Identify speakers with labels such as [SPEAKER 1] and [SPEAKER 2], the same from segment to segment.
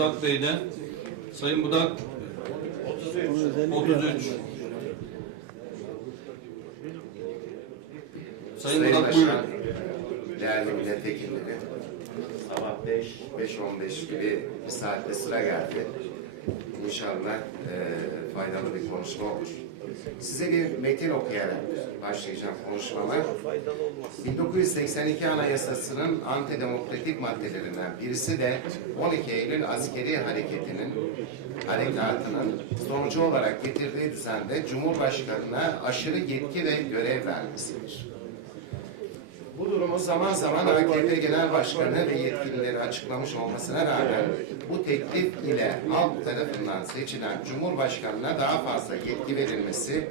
[SPEAKER 1] Budak Bey'den. Sayın Budak 33. Sayın
[SPEAKER 2] Sayın
[SPEAKER 1] Budak buyurun.
[SPEAKER 2] Başkan, değerli milletvekilleri, sabah 5, 5.15 gibi bir saatte sıra geldi. İnşallah e, faydalı bir konuşma olur. Size bir metin okuyarak başlayacağım konuşmama. 1982 Anayasası'nın antidemokratik maddelerinden birisi de 12 Eylül askeri hareketinin harekatının sonucu olarak getirdiği düzende Cumhurbaşkanı'na aşırı yetki ve görev vermesidir. Bu durumu zaman zaman AKP Genel Başkanı ve yetkilileri açıklamış olmasına rağmen bu teklif ile halk tarafından seçilen Cumhurbaşkanı'na daha fazla yetki verilmesi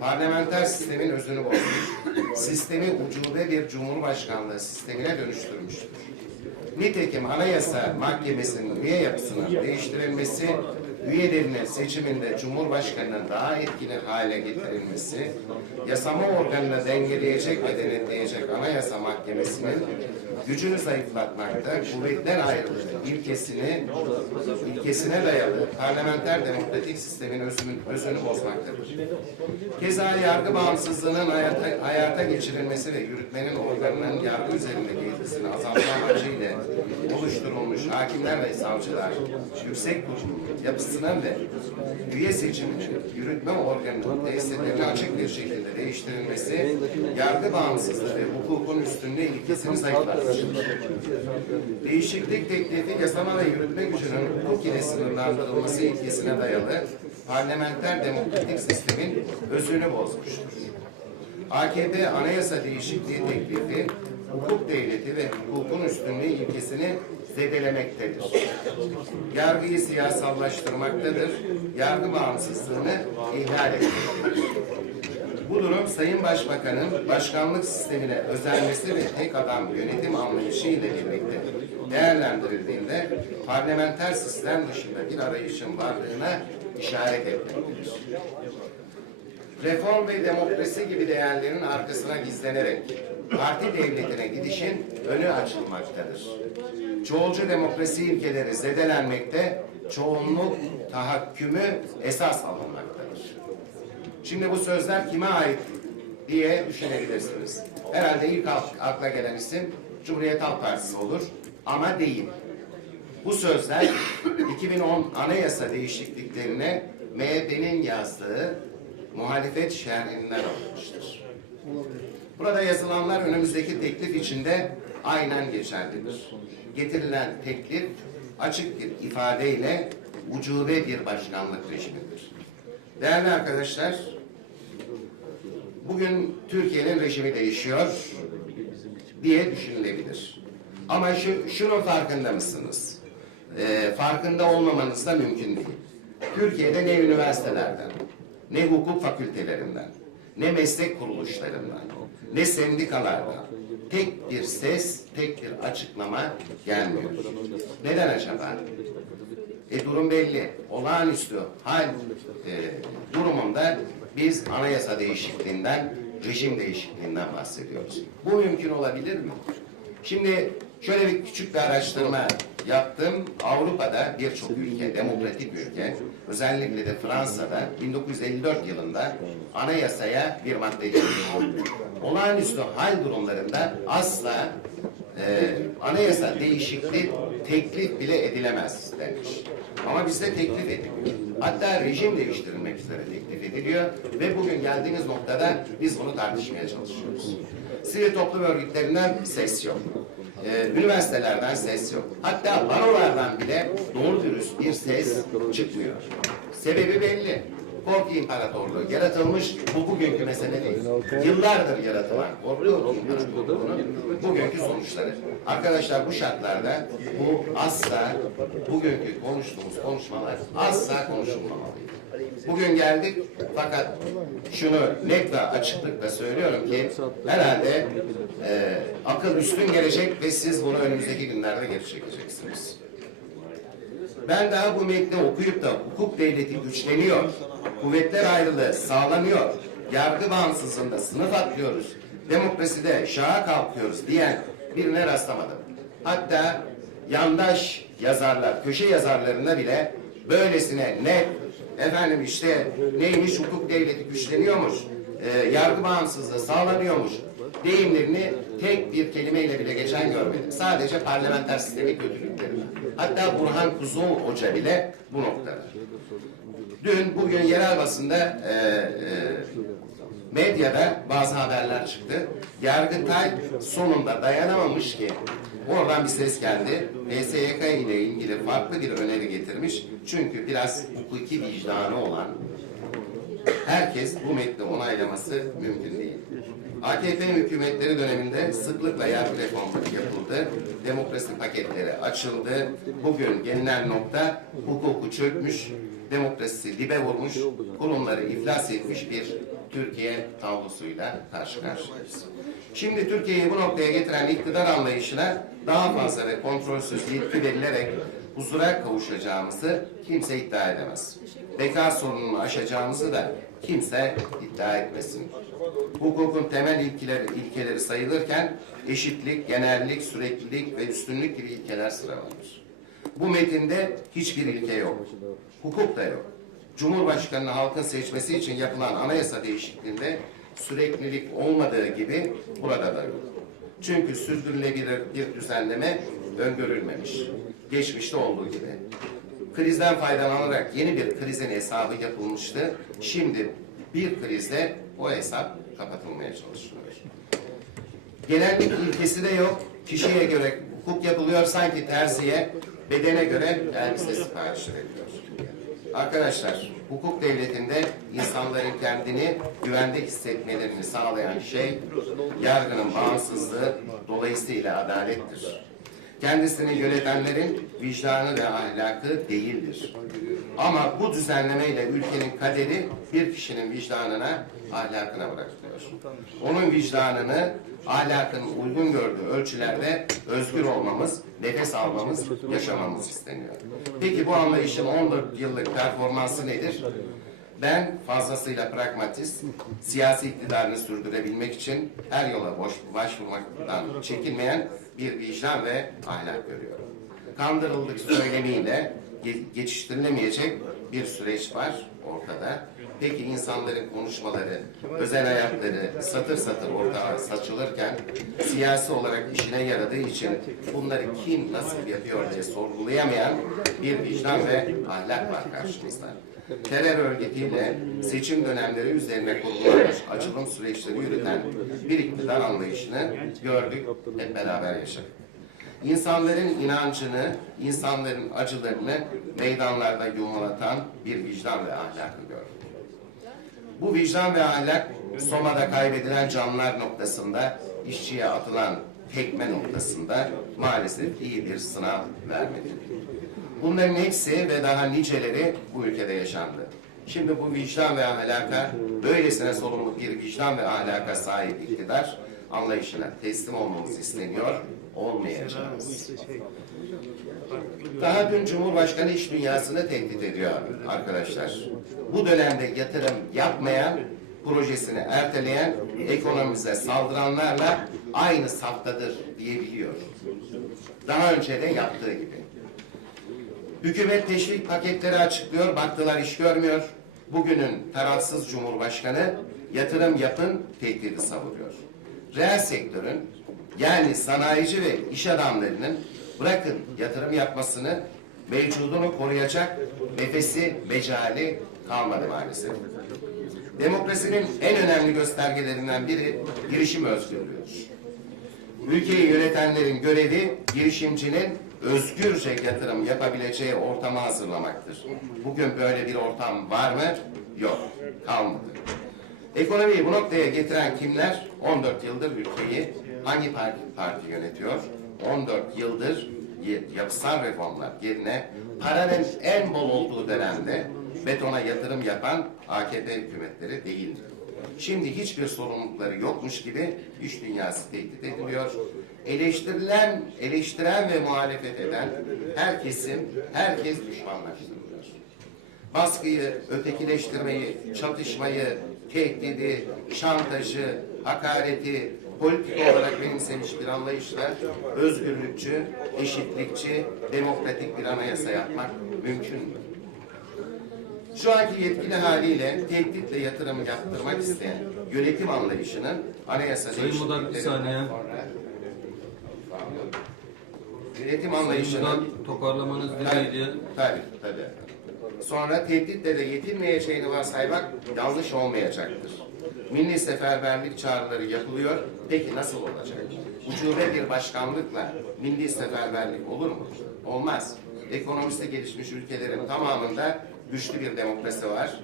[SPEAKER 2] parlamenter sistemin özünü bozmuş, sistemi ucube bir Cumhurbaşkanlığı sistemine dönüştürmüştür. Nitekim Anayasa Mahkemesi'nin üye yapısının değiştirilmesi, üyelerinin seçiminde Cumhurbaşkanı'nın daha etkili hale getirilmesi, yasama organını dengeleyecek ve denetleyecek Anayasa Mahkemesi'nin gücünü zayıflatmakta, kuvvetler ayrılığı ilkesini, ilkesine dayalı parlamenter demokratik sistemin özünü, özünü bozmaktadır. Keza yargı bağımsızlığının hayata, hayata geçirilmesi ve yürütmenin organının yargı üzerindeki yetkisini azaltma amacıyla oluşturulmuş hakimler ve savcılar yüksek kurulu yapısına ve üye seçiminin yürütme organının tesirlerini açık bir şekilde değiştirilmesi yargı bağımsızlığı ve hukukun üstünlüğü ilkesini zayıflatmıştır. Değişiklik teklifi yasama ve yürütme gücünün hukuk ile sınırlandırılması ilkesine dayalı parlamenter demokratik sistemin özünü bozmuştur. AKP anayasa değişikliği teklifi hukuk devleti ve hukukun üstünlüğü ilkesini zedelemektedir. Yargıyı siyasallaştırmaktadır. Yargı bağımsızlığını ihlal etmektedir. Bu durum Sayın Başbakan'ın başkanlık sistemine özenmesi ve tek adam yönetim anlayışı ile birlikte değerlendirildiğinde parlamenter sistem dışında bir arayışın varlığına işaret etmektedir. Reform ve demokrasi gibi değerlerin arkasına gizlenerek parti devletine gidişin önü açılmaktadır. Çoğulcu demokrasi ilkeleri zedelenmekte, çoğunluk tahakkümü esas alınmaktadır. Şimdi bu sözler kime ait diye düşünebilirsiniz. Herhalde ilk ak- akla gelen isim Cumhuriyet Halk Partisi olur ama değil. Bu sözler 2010 anayasa değişikliklerine MHP'nin yazdığı muhalefet şerhinden alınmıştır. Burada yazılanlar önümüzdeki teklif içinde aynen geçerlidir. Getirilen teklif açık bir ifadeyle ucube bir başkanlık rejimidir. Değerli arkadaşlar, bugün Türkiye'nin rejimi değişiyor diye düşünülebilir. Ama şu, şunun farkında mısınız? Ee, farkında olmamanız da mümkün değil. Türkiye'de ne üniversitelerden, ne hukuk fakültelerinden, ne meslek kuruluşlarından, ne sendikalardan tek bir ses, tek bir açıklama gelmiyor. Neden acaba? E durum belli. Olağanüstü hal e, durumunda biz anayasa değişikliğinden, rejim değişikliğinden bahsediyoruz. Bu mümkün olabilir mi? Şimdi şöyle bir küçük bir araştırma yaptım. Avrupa'da birçok ülke, demokratik ülke, özellikle de Fransa'da 1954 yılında anayasaya bir madde getirdi. Olağanüstü hal durumlarında asla e, anayasa değişikliği teklif bile edilemez demiş. Ama bizde teklif ediliyor. Hatta rejim değiştirilmek üzere teklif ediliyor ve bugün geldiğimiz noktada biz bunu tartışmaya çalışıyoruz. Sivil toplum örgütlerinden ses yok. Ee, üniversitelerden ses yok. Hatta barolardan bile doğru dürüst bir ses çıkmıyor. Sebebi belli. Korku İmparatorluğu yaratılmış bu bugünkü mesele değil. Yıllardır yaratılan korku İmparatorluğu'nun bugünkü sonuçları. Arkadaşlar bu şartlarda bu asla bugünkü konuştuğumuz konuşmalar asla konuşulmamalıydı. Bugün geldik fakat şunu net ve açıklıkla söylüyorum ki herhalde e, akıl üstün gelecek ve siz bunu önümüzdeki günlerde geri çekeceksiniz. Ben daha bu metni okuyup da hukuk devleti güçleniyor, kuvvetler ayrılığı sağlanıyor, yargı bağımsızlığında sınıf atlıyoruz, demokraside şaha kalkıyoruz diyen birine rastlamadım. Hatta yandaş yazarlar, köşe yazarlarına bile böylesine net efendim işte neymiş hukuk devleti güçleniyormuş, e, yargı bağımsızlığı sağlanıyormuş deyimlerini tek bir kelimeyle bile geçen görmedim. Sadece parlamenter sistemin kötülükleri. Hatta Burhan Kuzu Hoca bile bu noktada. Dün bugün yerel basında e, e, medyada bazı haberler çıktı. Yargıtay sonunda dayanamamış ki oradan bir ses geldi. PSYK ile ilgili farklı bir öneri getirmiş. Çünkü biraz hukuki vicdanı olan herkes bu metni onaylaması mümkün değil. AKP hükümetleri döneminde sıklıkla yargı reformları yapıldı. Demokrasi paketleri açıldı. Bugün gelinen nokta hukuku çökmüş, demokrasisi dibe vurmuş, kurumları iflas etmiş bir Türkiye tablosuyla karşı karşıyayız. Şimdi Türkiye'yi bu noktaya getiren iktidar anlayışına daha fazla ve kontrolsüz yetki verilerek huzura kavuşacağımızı kimse iddia edemez. Beka sorununu aşacağımızı da kimse iddia etmesin. Hukukun temel ilkeleri, ilkeleri sayılırken eşitlik, genellik, süreklilik ve üstünlük gibi ilkeler sıralanır. Bu metinde hiçbir ilke yok. Hukuk da yok. Cumhurbaşkanını halkın seçmesi için yapılan anayasa değişikliğinde süreklilik olmadığı gibi burada da yok. Çünkü sürdürülebilir bir düzenleme öngörülmemiş. Geçmişte olduğu gibi. Krizden faydalanarak yeni bir krizin hesabı yapılmıştı. Şimdi bir krizde o hesap kapatılmaya çalışılıyor. Genellik ilkesi de yok. Kişiye göre hukuk yapılıyor sanki terziye, bedene göre elbise siparişi veriliyor. Arkadaşlar, hukuk devletinde insanların kendini güvende hissetmelerini sağlayan şey yargının bağımsızlığı dolayısıyla adalettir. Kendisini yönetenlerin vicdanı ve ahlakı değildir. Ama bu düzenlemeyle ülkenin kaderi bir kişinin vicdanına, ahlakına bırakılıyor. Onun vicdanını, ahlakını uygun gördüğü ölçülerde özgür olmamız, nefes almamız, yaşamamız isteniyor. Peki bu anlayışın 14 yıllık performansı nedir? Ben fazlasıyla pragmatist, siyasi iktidarını sürdürebilmek için her yola boş, başvurmaktan çekinmeyen bir vicdan ve ahlak görüyorum. Kandırıldık söylemiyle ge- geçiştirilemeyecek bir süreç var ortada. Peki insanların konuşmaları, özel hayatları satır satır ortaya saçılırken siyasi olarak işine yaradığı için bunları kim nasıl yapıyor diye sorgulayamayan bir vicdan ve ahlak var karşımızda. Terör örgütüyle seçim dönemleri üzerine kurgulanmış açılım süreçleri yürüten bir iktidar anlayışını gördük, hep beraber yaşadık. İnsanların inancını, insanların acılarını meydanlarda yumalatan bir vicdan ve ahlakı gördük. Bu vicdan ve ahlak Soma'da kaybedilen canlar noktasında, işçiye atılan tekme noktasında maalesef iyi bir sınav vermedi. Bunların hepsi ve daha niceleri bu ülkede yaşandı. Şimdi bu vicdan ve ahlaka, böylesine sorumlu bir vicdan ve ahlaka sahip iktidar anlayışına teslim olmamız isteniyor, olmayacağız. Daha dün Cumhurbaşkanı iş dünyasını tehdit ediyor arkadaşlar. Bu dönemde yatırım yapmayan, projesini erteleyen, ekonomimize saldıranlarla aynı saftadır diyebiliyor. Daha önce de yaptığı gibi. Hükümet teşvik paketleri açıklıyor, baktılar iş görmüyor. Bugünün tarafsız Cumhurbaşkanı yatırım yapın tehdidi savuruyor. Reel sektörün yani sanayici ve iş adamlarının bırakın yatırım yapmasını mevcudunu koruyacak nefesi, mecali kalmadı maalesef. Demokrasinin en önemli göstergelerinden biri girişim özgürlüğüdür. Ülkeyi yönetenlerin görevi girişimcinin özgürce yatırım yapabileceği ortamı hazırlamaktır. Bugün böyle bir ortam var mı? Yok. Kalmadı. Ekonomiyi bu noktaya getiren kimler? 14 yıldır ülkeyi hangi parti, parti yönetiyor? 14 yıldır yapısal reformlar yerine paranın en bol olduğu dönemde betona yatırım yapan AKP hükümetleri değildir. Şimdi hiçbir sorumlulukları yokmuş gibi iş dünyası tehdit ediliyor. Eleştirilen, eleştiren ve muhalefet eden her kesim, herkes düşmanlaştırılıyor. Baskıyı, ötekileştirmeyi, çatışmayı, tehdidi, şantajı, hakareti, politik olarak benimsemiş bir anlayışla özgürlükçü, eşitlikçi, demokratik bir anayasa yapmak mümkün mü? Şu anki yetkili haliyle tehditle yatırım yaptırmak isteyen yönetim anlayışının anayasa
[SPEAKER 1] Sayın Mudak, bir saniye.
[SPEAKER 2] sonra yönetim anlayışının
[SPEAKER 1] toparlamanız dileğiyle
[SPEAKER 2] tabii, tabii. Sonra tehditle de yetinmeyeceğini varsaymak yanlış olmayacaktır. Milli seferberlik çağrıları yapılıyor. Peki nasıl olacak? Ucube bir başkanlıkla milli seferberlik olur mu? Olmaz. Ekonomisi gelişmiş ülkelerin tamamında güçlü bir demokrasi var.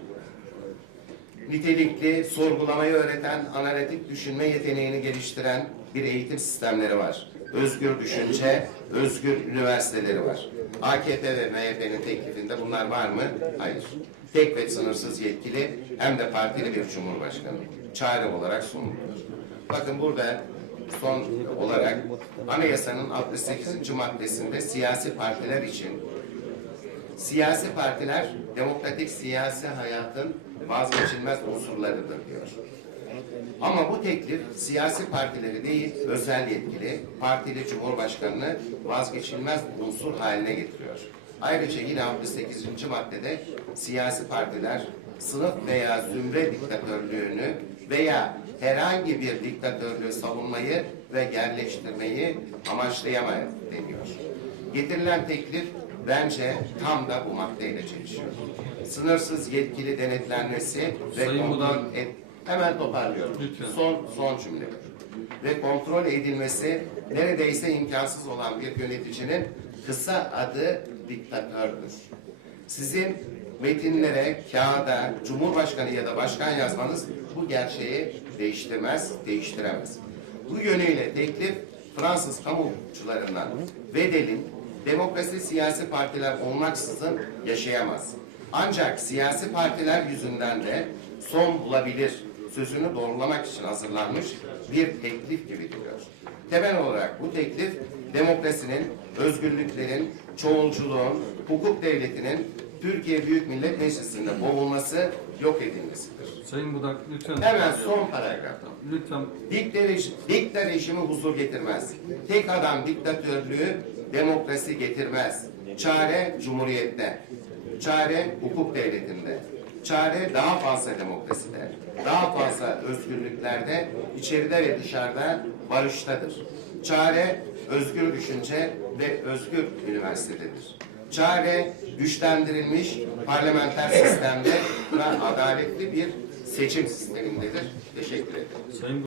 [SPEAKER 2] Nitelikli, sorgulamayı öğreten, analitik düşünme yeteneğini geliştiren bir eğitim sistemleri var. Özgür düşünce, özgür üniversiteleri var. AKP ve MHP'nin teklifinde bunlar var mı? Hayır. Tek ve sınırsız yetkili hem de partili bir cumhurbaşkanı. Çare olarak sunulur. Bakın burada son olarak anayasanın 68. maddesinde siyasi partiler için Siyasi partiler demokratik siyasi hayatın vazgeçilmez unsurlarıdır diyor. Ama bu teklif siyasi partileri değil, özel yetkili, partili cumhurbaşkanını vazgeçilmez unsur haline getiriyor. Ayrıca yine 68. maddede siyasi partiler sınıf veya zümre diktatörlüğünü veya herhangi bir diktatörlüğü savunmayı ve yerleştirmeyi amaçlayamayız deniyor. Getirilen teklif bence tam da bu maddeyle çelişiyor. Sınırsız yetkili denetlenmesi ve kontrol et... Hemen toparlıyorum.
[SPEAKER 1] Lütfen.
[SPEAKER 2] Son, son cümle. Ve kontrol edilmesi neredeyse imkansız olan bir yöneticinin kısa adı diktatördür. Sizin metinlere, kağıda, cumhurbaşkanı ya da başkan yazmanız bu gerçeği değiştirmez, değiştiremez. Bu yönüyle teklif Fransız kamucularından Vedel'in demokrasi siyasi partiler olmaksızın yaşayamaz. Ancak siyasi partiler yüzünden de son bulabilir sözünü doğrulamak için hazırlanmış bir teklif gibi duruyor. Temel olarak bu teklif demokrasinin, özgürlüklerin, çoğulculuğun, hukuk devletinin Türkiye Büyük Millet Meclisi'nde boğulması, yok edilmesidir.
[SPEAKER 1] Sayın Budak lütfen
[SPEAKER 2] Hemen son paragraf.
[SPEAKER 1] lütfen
[SPEAKER 2] Dikta, dikta rejimi huzur getirmez. Tek adam diktatörlüğü demokrasi getirmez. Çare cumhuriyette. Çare hukuk devletinde. Çare daha fazla demokraside. Daha fazla özgürlüklerde, içeride ve dışarıda barıştadır. Çare özgür düşünce ve özgür üniversitededir. Çare güçlendirilmiş parlamenter sistemde ve adaletli bir seçim sistemindedir. Teşekkür ederim.